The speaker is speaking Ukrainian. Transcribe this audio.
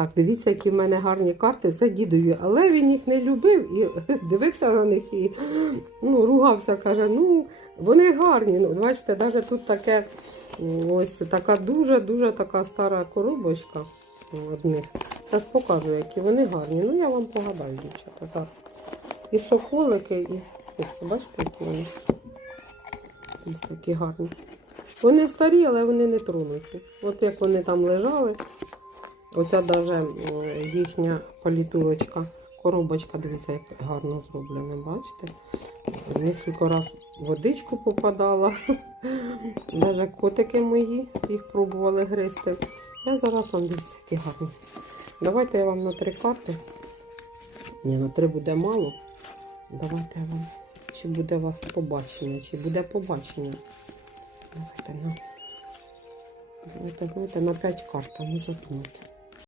Так, дивіться, які в мене гарні карти. Це дідові, але він їх не любив і дивився на них і ну, ругався, каже, ну, вони гарні. Ну, бачите, навіть тут таке, ось така дуже-дуже така стара коробочка одних. Зараз покажу, які вони гарні. Ну, я вам погадаю, дівчата. Зараз. І соколики, і ось, бачите, які вони. Ось такі гарні. Вони старі, але вони не тронуті. От як вони там лежали. Оця даже їхня палітурочка, коробочка, дивіться, як гарно зроблена, бачите? Нескільки раз водичку попадала. Даже котики мої їх пробували гризти. Я зараз вам дивіться, які гарні. Давайте я вам на три карти. Ні, на три буде мало. Давайте я вам. Чи буде у вас побачення, чи буде побачення. Давайте на. Давайте, давайте на 5 карт, а ну задумайте.